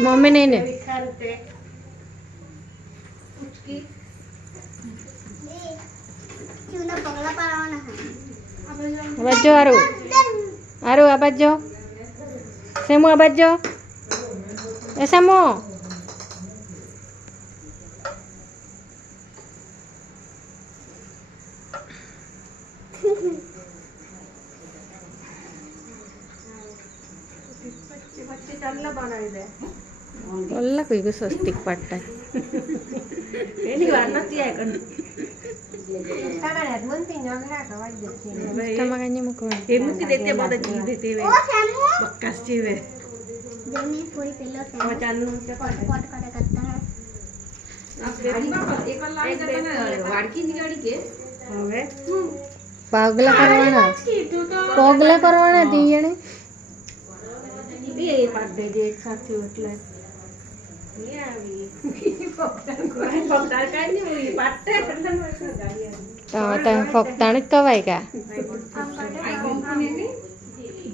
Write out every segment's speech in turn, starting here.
mummy नहीं ने आवाज जो आरू आरू आवाज जो सेमू आवाज जो ऐसा मो ಒಳ್ಳೆ ಕೊಯ್ಗು ಸ್ವಸ್ತಿಕ್ ಪಟ್ಟ makanya mau ke bekas cewek पागला करवाना दिए ने ये पाट दे दे एक साथ उठला ये आवी पकड़ काय नहीं हुई पाटते कंदन वैसा गाड़ी तो फक्ताण ज कवाय का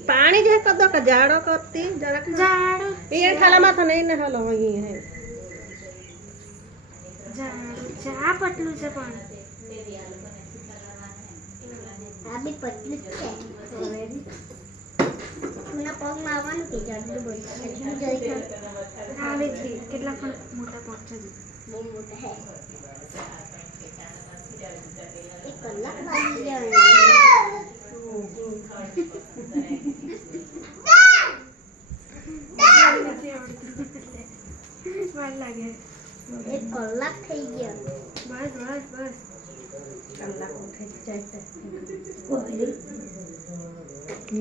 पानी जे कद का जाड़ो करती जरा जाड़ो ये खाला माथा नहीं ना खाला वही है जाड़ो जा पटलू से पानी अभी पटलू છે ના પગ મારવાનું કે જાડલું બોલ હજુ જઈ આવે છે કેટલા પણ મોટા પગ છે બહુ મોટા હે એક કલાક વાગી ગયા વાર લાગે એક કલાક થઈ ગયા બસ બસ બસ कलाक उठे जाते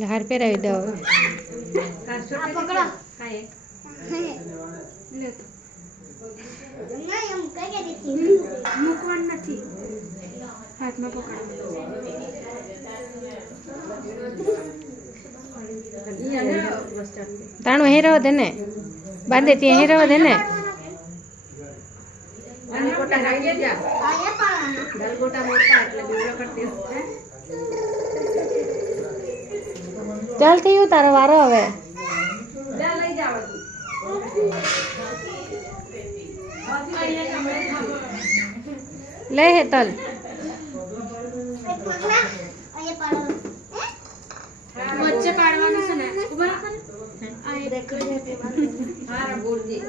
घर पे रह दो आ पकड़ो खाए ले तो ના એમ કઈ કે દીધી મૂકવાનું નથી હાથમાં પકડો ताणु हे रहो दे ने बांधे ती हे रहो दे ने અને કોટા ગાઈએ જા આયા પાણા દલ ગોટા મોટા એટલે બીવડો કરતી ચાલ થયું તારો વારો હવે જા લઈ જાવ લે હેતલ એક પગલા આયા પાડો વચ્ચે પાડવાનું છે ને ઉભા રાખો આ એક મારા બોલજી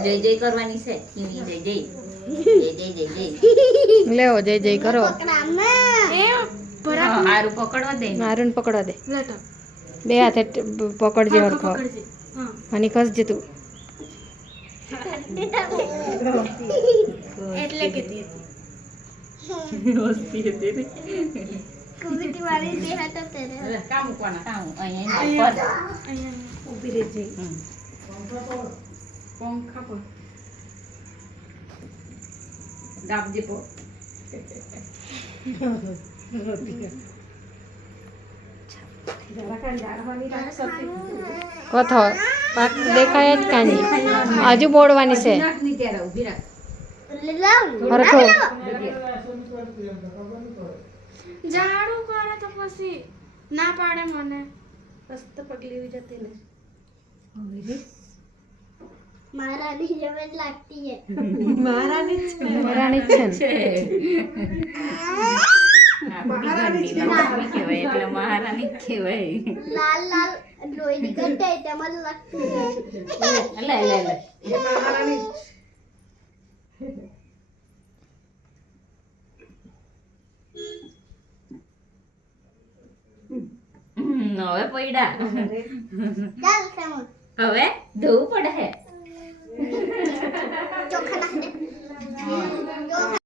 જય જય કરવાની છે જય જય જય જય જય જય લેવો જય જય કરો પકડામે એ હારું પકડવા દે મારું પકડવા દે લેતો બે હાથે પકડજે હરખો પકડજે હા અને ખસજે તું એટલે કીધી હોસ્તી હતી ને કુવીટી વાળી દે હતા તેરે અરે કામ કોના કામ અહીંયા પર અહીંયા ઊભી રહેજે પંખા પર દાબજે પો કથો પાક દેખાય જ કાની હજુ બોડવાની છે નાક ની ત્યારે ઊભી રાખ લાવ હરખો ઝાડુ કરે તો પછી ના પાડે મને મસ્ત પગલી જતી ને મારાની જેમ જ લાગતી છે મહારાણી મરાણી જ છે ને મહારાણી કહેવાય એટલે મહારાણી જ કહેવાય લાલ લાલ લોહી નીકળતા હોય તેમ જ લાગતી છે લે લે લે મહારાણી હવે પૈડા ચાલ સેમો હવે ધોવું પડે હે